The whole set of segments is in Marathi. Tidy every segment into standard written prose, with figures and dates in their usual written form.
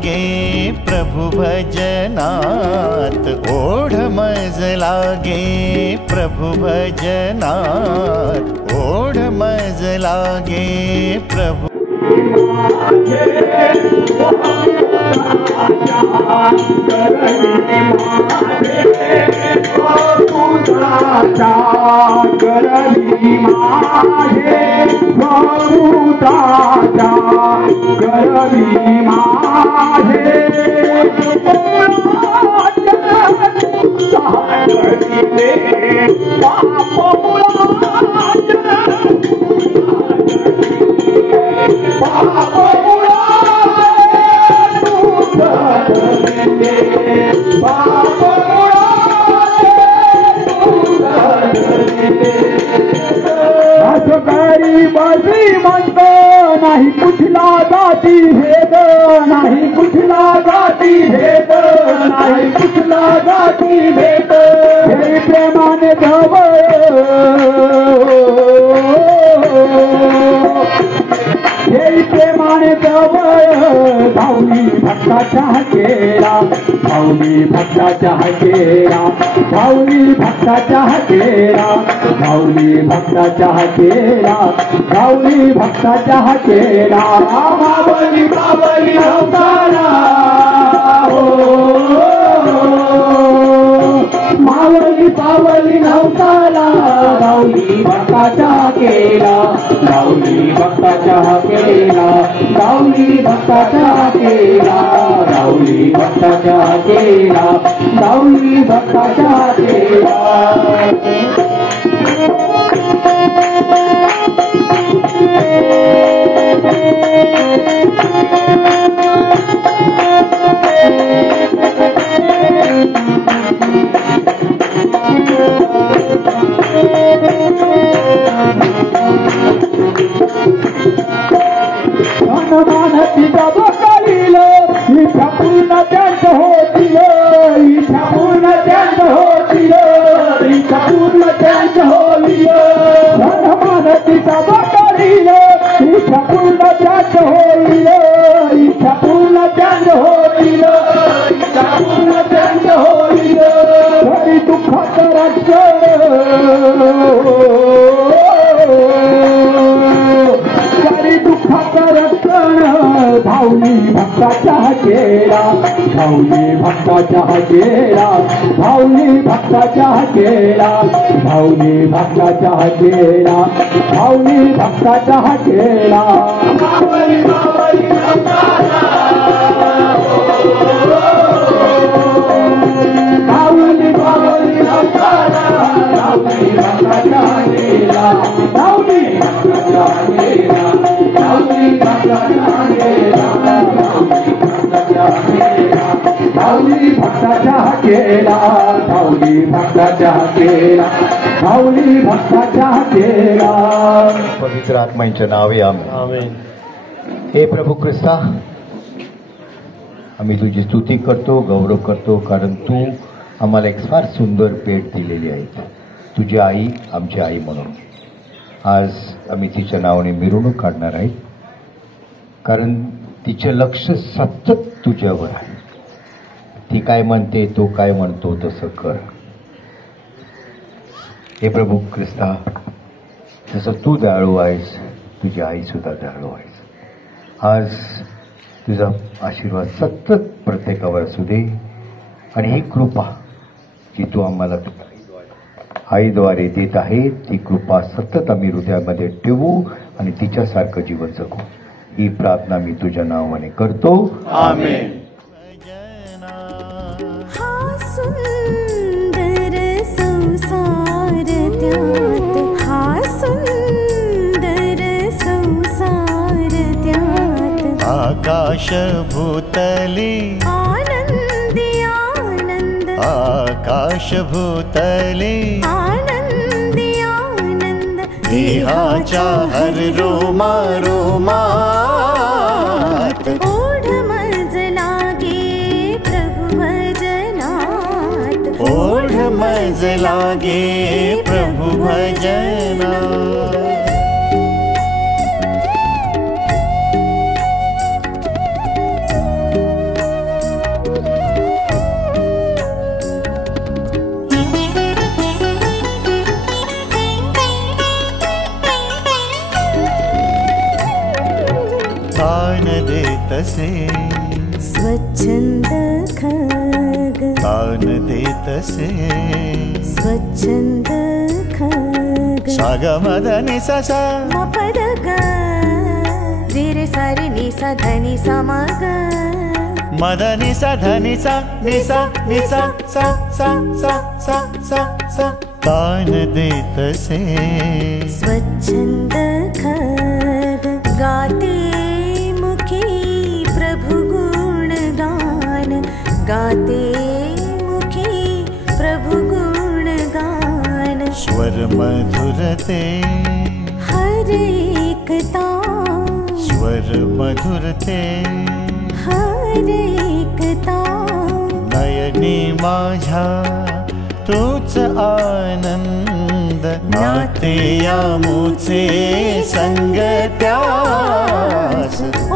लागे प्रभु भजनात, ओढ मज लागे प्रभु भजनात, ओढ मज लागे प्रभु। नाही कुठला जाती भेद, नाही कुठला जाती भेद, नाही कुठला जाती भेद, हे प्रेमाने जवळ, हे प्रेमाने जवळ, भाऊली भक्ताच्या केला, भाऊली भक्ताच्या केला, भाऊली भक्ताच्या केला, भाऊली भक्ताच्या केला, भाऊली भक्ताच्या केला, मावली मावली अवतारा हो, मावली पावली नवताला, भाऊली भक्ताच्या केला, भाऊली भक्ताच्या केला, भाऊली भक्ताच्या केला, भाऊली भक्ताच्या केला, भाऊली भक्ताच्या केला। मानती बाबा कालील इच्छा पूर्ण त्यांच होतील, इच्छा पूर्ण त्यांच होतील, इच्छा पूर्ण त्यांच होईल, मानती बाबा कालील इच्छा पूर्ण त्यांच होईल, इच्छा पूर्ण त्यांच होईल, इच्छा पूर्ण त्यांच होईल, घरी दुःखात राज्य, घरी दुःखात रक्षण, भाऊली भक्ताच्या केला, भाऊली भक्ताच्या केला, भाऊली भक्ताच्या केला, भाऊली भक्ताच्या केला, भाऊली भक्ताच्या केला, मावली मावली अवतारा, भाऊली मावली अवतारा, भाऊली भक्ताच्या केला, भाऊली भक्ताच्या केला, भाऊली भक्ताच्या केला, भाऊली भक्ताच्या केला, भाऊली भक्ताच्या केला, भाऊली भक्ताच्या केला। पवित्र आत्म्यांच्या नावे आमेन। हे प्रभू ख्रिस्ता, आम्ही तुझी स्तुती करतो, गौरव करतो, कारण तू आम्हाला एक फार सुंदर भेट दिलेली आहे, तुझी आई, आमची आई म्हणून। आज आम्ही तिच्या नावाने मिरवणूक काढणार आहे, कारण तिचे लक्ष सतत तुझ्यावर आहे। ती काय म्हणते, तो काय म्हणतो तसं कर। हे प्रभू ख्रिस्ता, जसं तू दयाळू आहेस, तुझी आई सुद्धा दयाळू आहेस। आज तुझा आशीर्वाद सतत प्रत्येकावर असू दे, आणि ही कृपा जी तू आम्हाला आईद्वारे देत आहे, ती कृपा सतत आम्ही हृदयामध्ये ठेवू आणि तिच्यासारखं जीवन जगू। ही प्रार्थना मी तुझ्या नावाने करतो, आमेन। हा सुंदर संसार त्यात, हा सुंदर संसार त्यात, आकाश भूतली आनंदी आनंद, आकाश भूतली आनंदी आनंद, देहाच्या हर रोमा रोमात, ओढ मज लागे प्रभु भजनात, ओढ मज लागे प्रभु भजनात। स्वच्छंद खग तान देतसे स्वच्छंद खग साग मद नि सा सा मपद ग रे रे सा रे नि सा ध नि सा म ग मद नि सा ध नि सा नि सा नि सा सा सा सा सा सा सा तान देतसे स्वच्छंद खग गाते मुखी प्रभु गुण गान गाते मुखी प्रभु गुण गान स्वर मधुरते हर एकता स्वर मधुरते हर एकता नयनी माझ्या तूच आनंद नाते यामुचे संगत्यास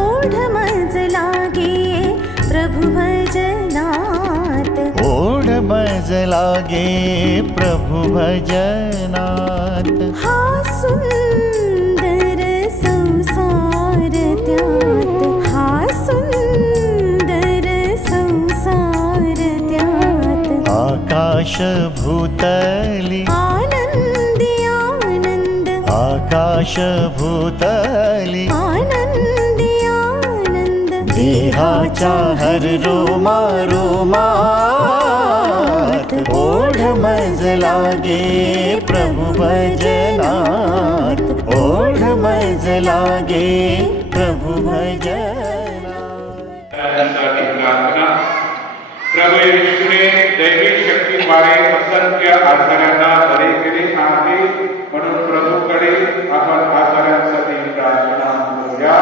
ओढ मज लागे प्रभु भजनात ओढ मज लागे प्रभु भजनात हा सुंदर संसार त्यात हा सुंदर संसार त्यात आकाश भूतली आनंदी आनंद आकाश भूतली आनंदी आनंद देहाच्या हर रोमा रोमात ओढ मज लागे प्रभु भजनात ओढ मज लागे प्रभु भजनात प्रार्थना प्रभू यीशु ने दैविक शक्तीद्वारे असंख्य आजारांना बरे केले आहे म्हणून प्रभूकडे आपण आजारांसाठी प्रार्थना करूया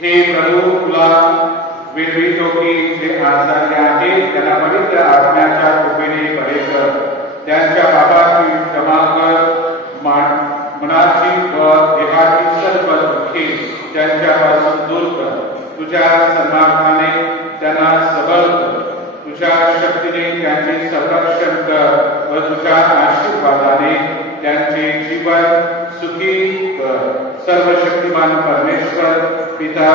हे प्रभू तुला विनवितो की जे आजारी आहेत त्यांना पवित्र आत्म्याच्या कृपेने बरे कर त्यांच्या पापाची क्षमा कर मनाची व देहाची सर्व दुःखे त्यांच्यापासून दूर कर तुझ्या सन्मानाने त्यांना सबल कर तुझ्या शक्तीने त्यांचे संरक्षण कर व तुझ्या आशीर्वादाने त्यांचे जीवन सुखी कर सर्वशक्तिमान परमेश्वर पिता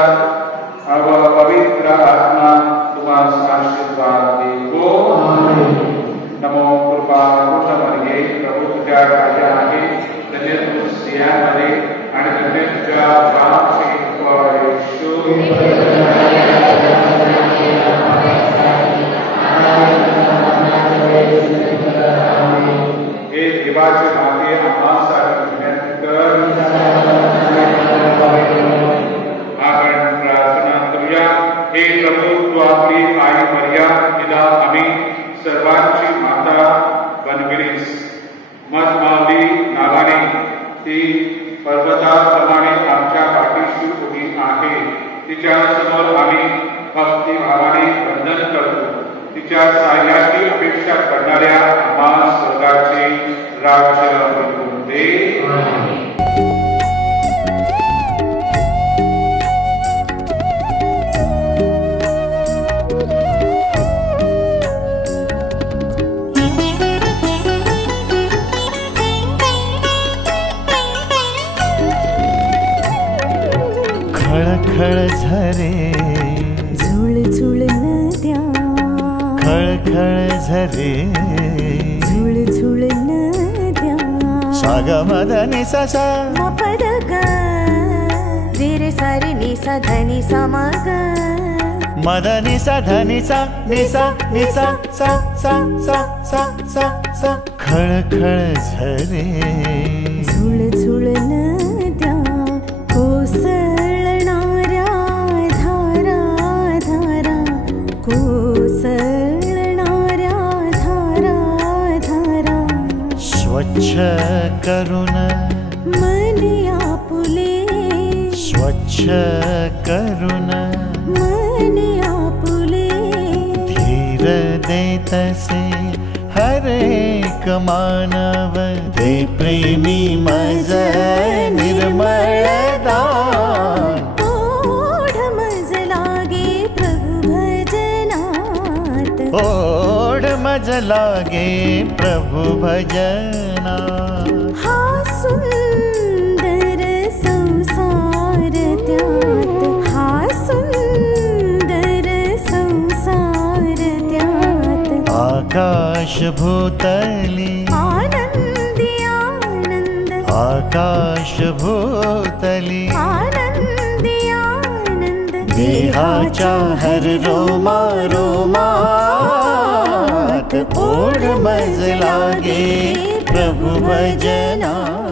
व पवित्र आत्मा तुम्हाला आशीर्वाद देतो नमो कृपा पूर्ण मरिये प्रभू तुझ्या राजा आहे धन्य तू स्त्रियांमध्ये आणि धन्य तुझ्या बाळाचे फळ येशू हे देवाचे मागे आम्हासाठी विनंती कर आपण प्रार्थना करूया हे प्रभू तू आपली आई मर्या तिला आम्ही सर्वांची माता बनविलीस मतमावली नावाने ती पर्वताप्रमाणे आमच्या पाठीशी उभी आहे तिच्या समोर आम्ही भक्तिभावाने वंदन करतो तिच्या साह्याची अपेक्षा करणाऱ्या आम्हा स्वर्गाचे राज्य मिळवून दे खळखळ झरे झुळझुळ नद्या खळखळ झरे झुळझुळ नद्या साग मद नि सा सा मपद ग रे रे सा रे नि सा ध नि सा म ग मद नि सा ध नि सा नि सा नि सा सा सा सा सा सा सा खळखळ झरे झुळझुळ नद्या कोसळणाऱ्या धारा धारा कोसळणाऱ्या धारा धारा स्वच्छ करुण मन आपुले स्वच्छ करुण मन आपुले धीर देत तसे हर एक मानव ते प्रेमी मज निर्मळ दान ओढ मज लागे प्रभु भजनात ओढ मज लागे प्रभु भजना हा सुंदर संसार त्यात हा सुंदर संसार त्यात आकाश भूतली आनंदी आनंद आकाश भूतली आनंदी आनंद देहाच्या हर रोमा रोमात ओढ मज लागे प्रभु भजनात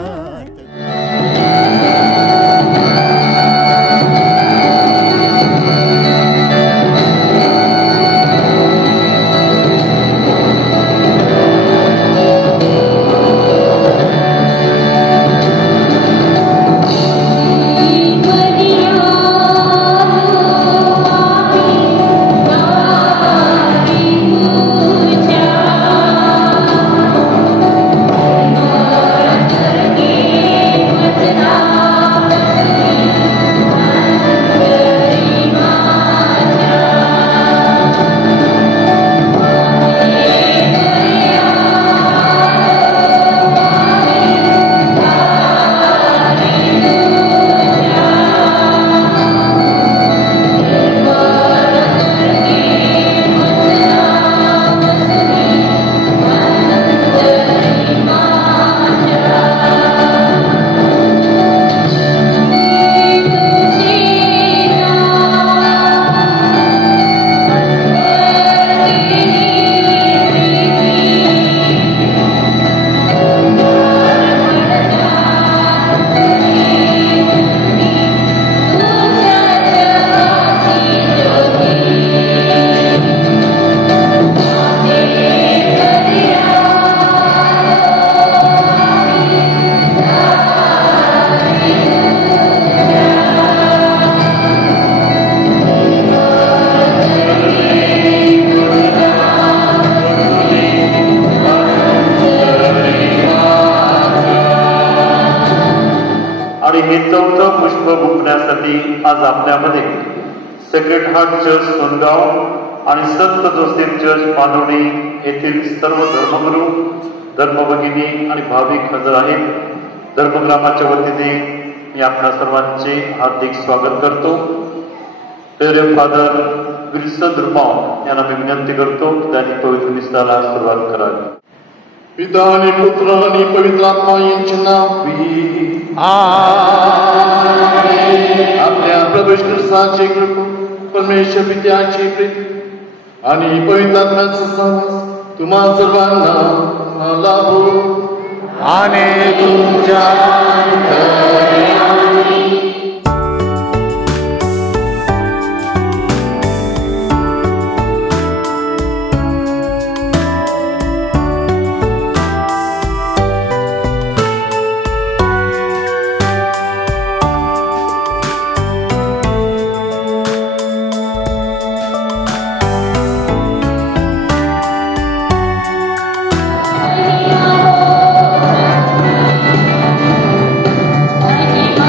आज आपल्यामध्ये सेक्रेड हार्ट चर्च सोनगाव आणि संत जोसेफ चर्च पानवणे येथील सर्व धर्मगुरू धर्मभगिनी आणि भाविक हजर आहेत. धर्मग्रामाच्या वतीने मी आपल्या सर्वांचे हार्दिक स्वागत करतो. प्रिय फादर विल्सन रुमाव यांना मी विनंती करतो की त्यांनी पवित्र निष्ठाला सुरुवात करावी. पिता आणि पुत्र आणि पवित्र आत्मा यांचे नाव आपल्या प्रभू ख्रिस्ताचे कृपा परमेश्वर पित्याची प्रीती आणि पवित्र आत्म्याचा सहवास तुम्हा सर्वांना लाभो आणि तुमच्या Thank you.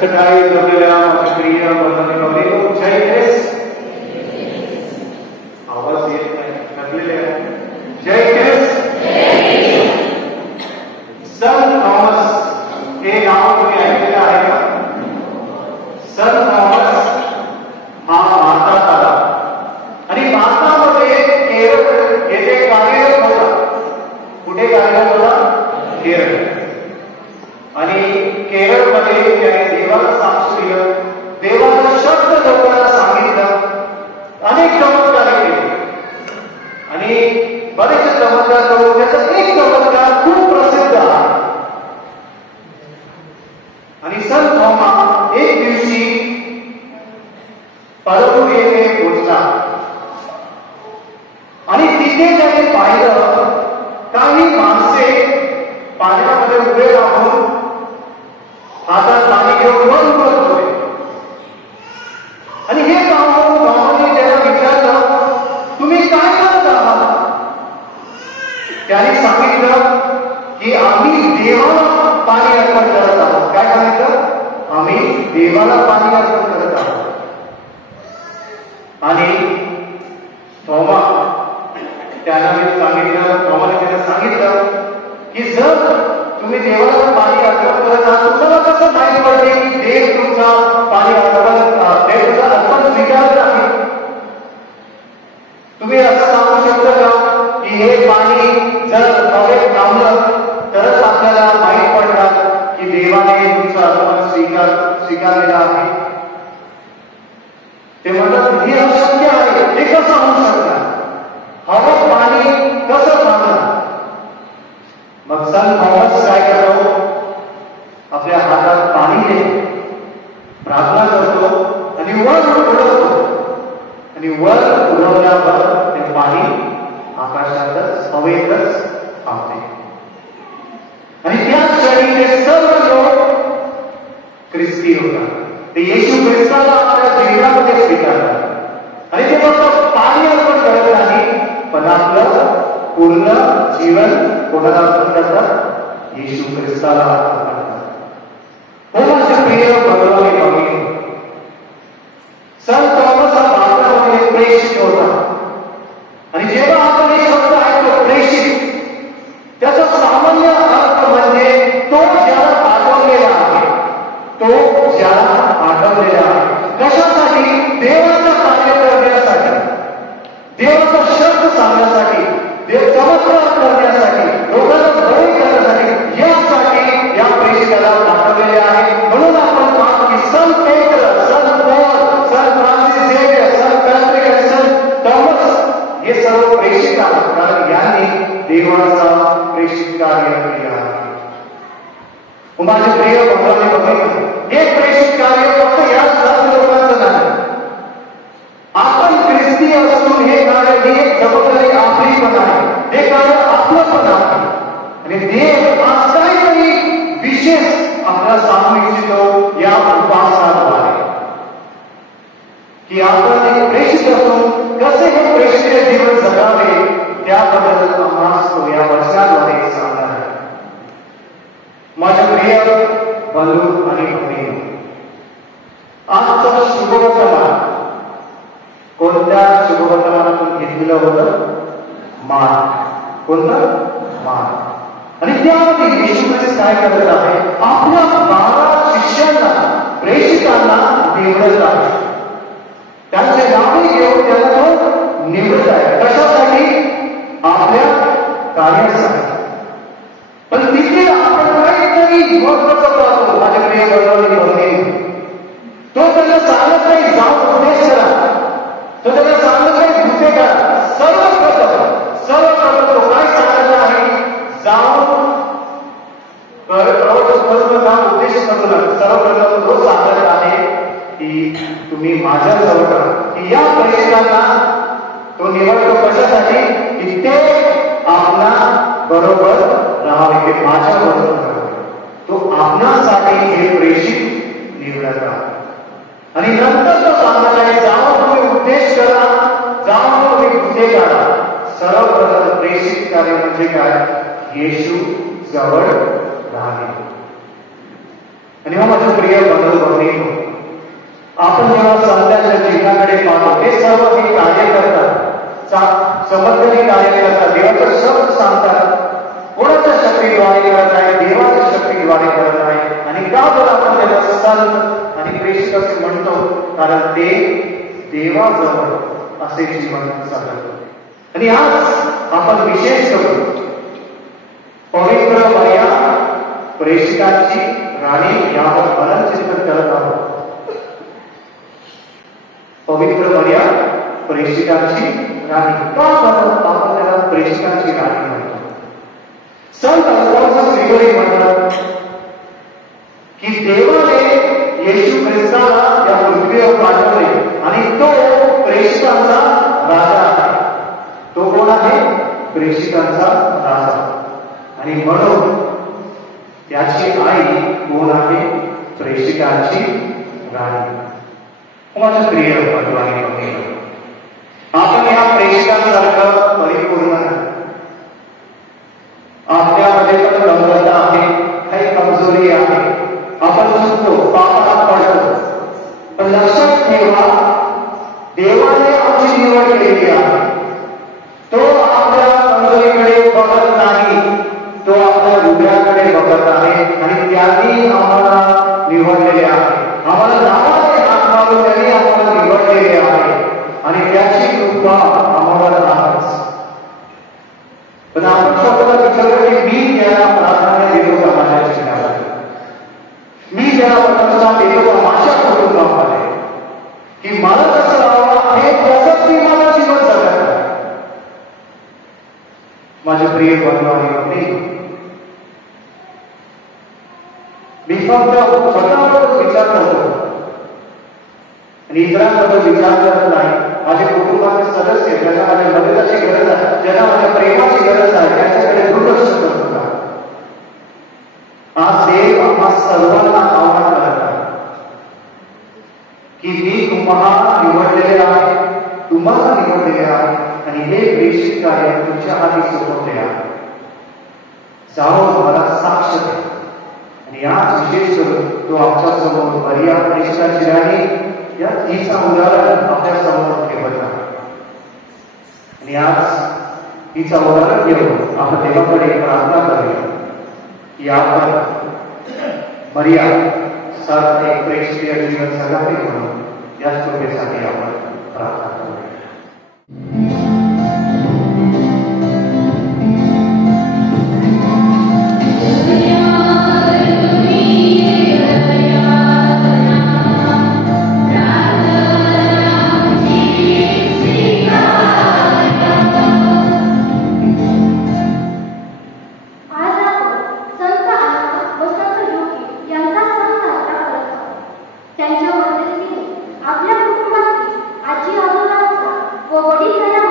सकाळी जमलेल्या माझ्या प्रिय बंधू जय ख्रिस्त. आवाज येत नाही, नकलेले जय ख्रिस्त. संत थॉमस हे नाव तुम्ही ऐकलेलं आहे का? संत थॉमस हा भारतात आला आणि भारतामध्ये केरळ येथे कार्यरत होता. कुठे कार्यरत होता? केरळ. आणि केरळमध्ये त्याने देवाला साक्ष दिलं, देवाचा शब्द लोकांना सांगितलं, अनेक चमत्कार केले आणि बरेचसे चमत्कार करून त्याचा एक चमत्कार खूप प्रसिद्ध आहे. आणि संत थॉमा एक दिवशी परतूर येथे पोहोचला आणि तिथे त्याने पाहिलं काही माणसे पाण्यामध्ये उभे राहून हातात पाणी घेऊन वर उभं होते. आणि हे पाहून थॉमाने त्याला विचारलं, तुम्ही काय करत आहात? त्याने सांगितलं की आम्ही देवाला पाणी अर्पण करत आहोत. काय सांगितलं? आम्ही देवाला पाणी अर्पण करत आहोत. आणि थॉमा त्याने सांगितलं की जर तुम्ही देवाला पाणी अर्पण करत आहात, तुम्हाला कसं माहिती पडते की देव तुमचा पाणी अर्पण स्वीकारत आहे? तुम्ही असं सांगू शकता का की हे पाणी जर हवेत थांबलं तरच आपल्याला माहीत पडणार की देवाने तुमचं अर्पण स्वीकारलेलं आहे? ते म्हणतात हे अशक्य आहे, हे कसं होऊ शकणार? हवेत पाणी कसं थांबणार? मग संत थॉमस काय करतो? आपल्या हातात पाणी घेतो, प्रार्थना करतो आणि वर उडवतो. आणि वर उडवल्यावर ते पाणी आकाशातच हवेतच थांबते. आणि त्या क्षणी ते सर्व लोक ख्रिस्ती होतात. ते येशू ख्रिस्ताला आपल्या जीवनामध्ये स्वीकारतात आणि ते फक्त पाणी अर्पण करत नाही, पण आपलं पूर्ण जीवन कोणाला अर्पण करतात? येशू ख्रिस्ताला अर्पण करतात. हो माझे प्रिय बरोबर बघितलं, संत थॉमस हा भारतामध्ये प्रेषित होता. आणि जेव्हा आपण हे शब्द ऐकतो प्रेषित, त्याचा सामान्य अर्थ म्हणजे तो ज्याला पाठवलेला आहे, तो ज्याला पाठवलेला आहे. कशासाठी? देवाचं कार्य करण्यासाठी, देवाचा शब्द सांगण्यासाठी, देव चमत्कार करण्यासाठी, लोकांना बळी करण्यासाठी, यासाठी या प्रेषिताला पाठवलेले आहे. म्हणून आपण पाहतो की संत पेत्र, संत पॉल, संत फ्रान्सिस झेवियर, संत पॅट्रिक आणि संत थॉमस हे सर्व प्रेषित आहेत, कारण यांनी देवाचा प्रेषित कार्य केलं आहे. माझे प्रिय बंधूंनो बघितलं, हे प्रेषित कार्य फक्त या सर्व लोकांचं नाही. आपण ख्रिस्ती असून हे कार्य ही एक जबाबदारी आपली पण आहे, हे कार्य आपलं पण आहे. आणि देव आज काहीतरी विशेष आपल्याला सांगू इच्छितो या उपासनाद्वारे, की आपण एक प्रेषित असून कसे हे प्रेषित जीवन जगावे त्याबद्दल आम्हाला या वचनाद्वारे सांगणार आहे. माझ्या प्रिय बंधू आणि भगिनी, आजचा शुभवर्तमान कोणत्या शुभवर्तमानातून घेतलेलं होतं? मान. कोणतं? मान. आणि त्यामध्ये येशू ख्रिस्त काय करत आहे? आपल्या 12 शिष्यांना, प्रेषितांना निवडत आहे. त्यांचे नावे घेऊन त्यांना तो निवडत आहे. कशासाठी? आपल्या कार्यासाठी. पण तिथे आपण काहीतरी महत्वाचं पाहतो माझ्या प्रिय बंधू भगिनी. तो त्यांना सांगत नाही जाऊन उपदेश करा, तो त्यांना सांगत नाही भूते करा. सर्वप्रथम तो काय सांगत आहे? जाऊन उपदेश करू नका. सर्वप्रथम तो सांगत आहे की तुम्ही माझ्या जवळ करा. की या प्रेषितांना तो निवडतो कशासाठी? की ते आपला बरोबर राहावे, ते माझ्या बरोबर राहावे. तो आपणासाठी हे प्रेषित निवडत आहे. आणि नंतर तो सांगत आहे जाऊन तुम्ही उपदेश करा, जाऊन तुम्ही भूते काढा. सर्वप्रथम प्रेषित कार्य म्हणजे काय? येशू जवळ राहणे. आणि माझ्या प्रिय बंधू सर्व हे कार्य करतात, समर्थने कार्य करतात, देवाचा शब्द सांगतात. कोणाच्या शक्तीद्वारे करत आहे? देवाच्या शक्तीद्वारे करत आहे. आणि का बरं आपण त्याला संत आणि प्रेषित असे म्हणतो? कारण ते देवाजवळ असे जीवन जगत. आणि आज आपण विशेष करून पवित्र मर्या प्रेषितांची राणी यावर मनचिंतन करत आहोत. पवित्र मर्या प्रेषितांची राणी. का बरं आपण त्याला प्रेषितांची राणी म्हणतो? संत अल्फोन्सस ग्रिगोरी म्हणतात की देवाने येशू ख्रिस्ताला या पृथ्वीवर पाठवले आणि तो प्रेषितांचा राजा आहे. तो कोण आहे? प्रेषितांचा राजा. आणि म्हणून त्याची आई कोण आहे? प्रेषितांची राणी. माझ्या प्रिय बंधूंनी बघितलं, आपण या प्रेषितांसारखं परिपूर्ण नाही. आपल्यामध्ये पण कमतरता आहे, काही कमजोरी आहे, आपण चुकतो, पापात पडतो. पण लक्षात ठेवा, देवाने आमची निवड केलेली आहे. तो आपल्या कमजोरीकडे बघत नाही, तो आपल्या हृदयाकडे बघत आहे आणि त्यांनी आम्हाला निवडलेले आहे. आम्हाला नावाने हात मारून त्यांनी आम्हाला निवडलेले आहे आणि त्याची कृपा आम्हाला राहत. पण आपण स्वतःला विचारलं की मी त्याला प्राधान्य देतो का माझ्या जीवनामध्ये? मी त्याला प्रतिसाद देतो का माझ्या कुटुंबामध्ये? की मला कसं राहावं आहे तसंच मी माझं जीवन जगत आहे. माझे प्रिय बंधू आणि भगिनी, मी फक्त स्वतःबद्दल विचार करतो आणि इतरांबद्दल विचार करत नाही. माझ्या कुटुंबाचे सदस्य ज्यांना माझ्या मदतीची गरज आहे, ज्यांना माझ्या प्रेमाची गरज आहे, त्यांच्याकडे दुर्लक्ष करतो का? आज देव आम्हा सर्वांना आव्हान करत आहे की मी तुम्हाला निवडलेले आहे, तुम्हाला निवडलेले आहे आणि हे प्रेषित कार्य तुमच्या हाती सोपवले आहे. जाऊन मला साक्ष द्या. आणि आज विशेष करून तो आमच्या समोर मर्या प्रेषिताची राणी या तिचा उदाहरण आपल्या समोर ठेवत आहे. आणि आज तिचा उदाहरण घेऊन आपण देवाकडे प्रार्थना करूया की आपण मर्या सारखे एक प्रेक्षणीय जीवन जगावे म्हणून या कृपेसाठी आपण प्रार्थना करूया. त्यांच्या मदतीने आपल्या कुटुंबातील आजी आजोबांचा व वडीलधाऱ्या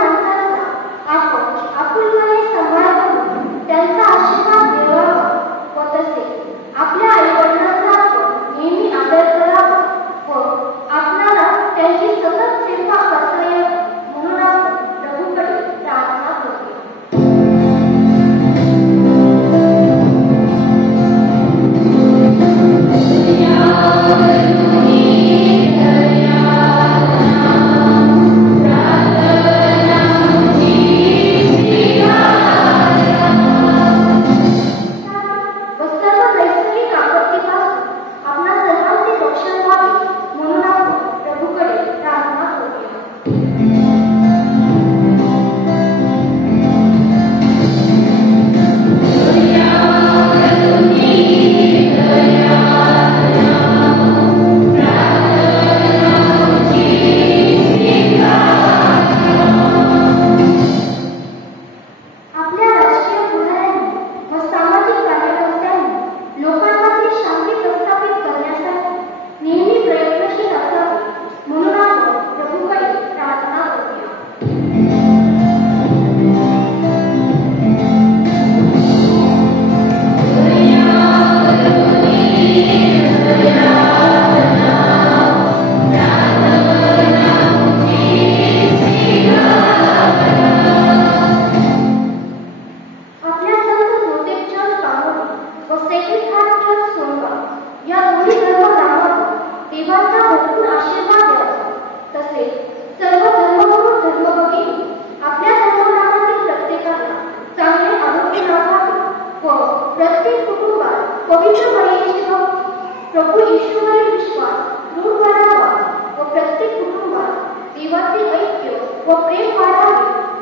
प्रभू येशूवरील विश्वास दृढ वाढावा व प्रत्येक कुटुंबात देवाचे ऐक्य व प्रेम वाढावे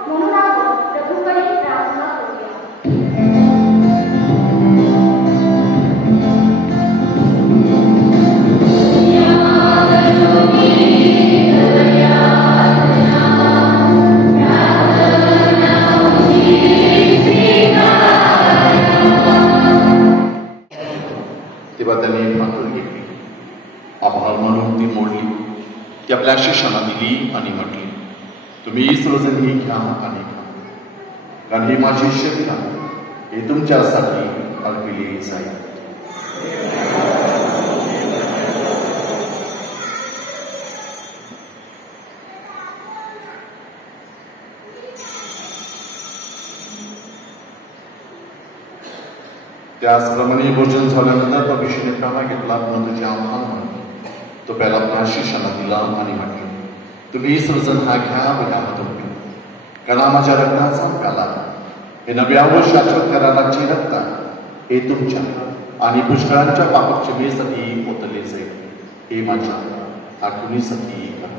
म्हणून आपण प्रभूकडे प्रार्थना करूया. तेव्हा त्यांनी भाकर घेतली, आभार मानून ती मोडली, ती आपल्या शिष्यांना दिली आणि म्हटली, तुम्ही सर्वजण ही घ्या आणि खा, कारण ही माझी शरीर आहे, हे तुमच्यासाठी अर्पिले जाईल. त्याचप्रमाणे भोजन झाल्यानंतर तो विषयने प्याला घेतला, पुन्हा तुझे आभार मानले, तो प्याला आपल्या शिष्यांना दिला आणि म्हटले, तुम्ही सर्वजण हा घ्या व यामधून प्या, कारण माझ्या रक्ताचा प्याला हे नव्या व शाश्वत कराराचे रक्त हे तुमच्या आणि पुष्कळांच्या पापक्षमेसाठी ओतले जाईल, हे माझ्या आठवणीसाठी करा.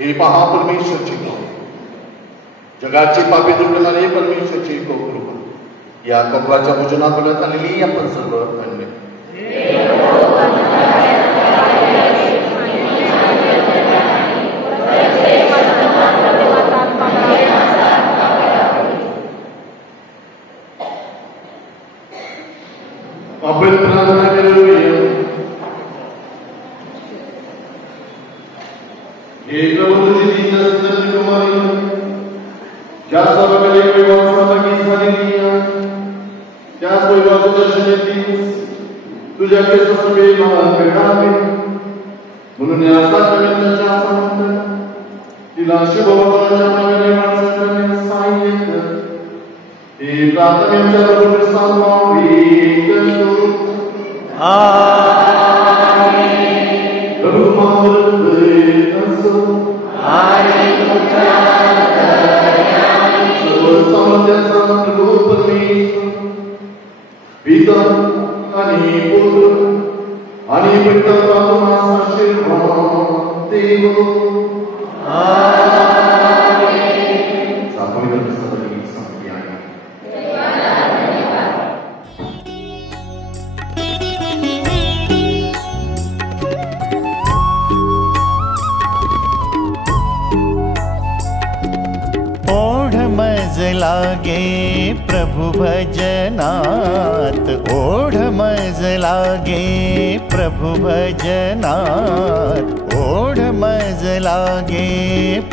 हे पहा परमेश्वरची कृपा, जगाची पापी दूर करणारे परमेश्वरची कृपा, या कपडाच्या भोजनात बघत आलेली आपण सर्व धन्य. आपण प्रार्थना करूया. हे प्रभू तुझी दीनदर्शन कुमारी ज्या सर्वकडे वैभव सहभागी झालेली आहे, त्याच वैभवाचे दर्शन येतीस तुझ्या केसासवे लहान भेटावे, म्हणून या सातव्यांच्या समंत तिला शुभवचनाच्या नावाने माणसं करण्यास सहाय्य कर. हे प्रार्थनेच्या प्रभू सांभाळी करतो. प्रभू मावळते असो आणि सर्वसामर्थ्याचा प्रभू परमेश्वर पिता आणि पुत्र आणि पवित्र आत्म्याचा आशीर्वाद देवो. पवित्र सभेची संगती आहे. ओढ मज लागे प्रभु भजनात, ओढ मज लागे प्रभु भजनात, ओढ मज लागे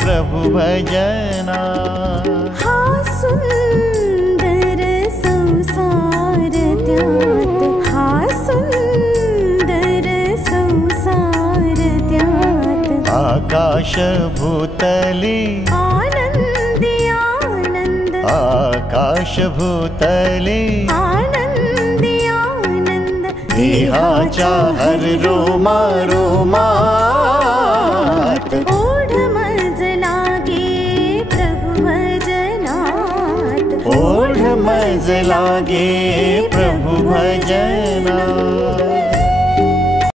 प्रभु भजनात. हा सुंदर संसार त्यात, हा सुंदर आकाश भूतली आनंदी आनंद आकाश भूतली आनंदी आनंद देहाच्या हर रोमा रोमात ओढ मज लागे प्रभु भजनात ओढ मज लागे प्रभु भजना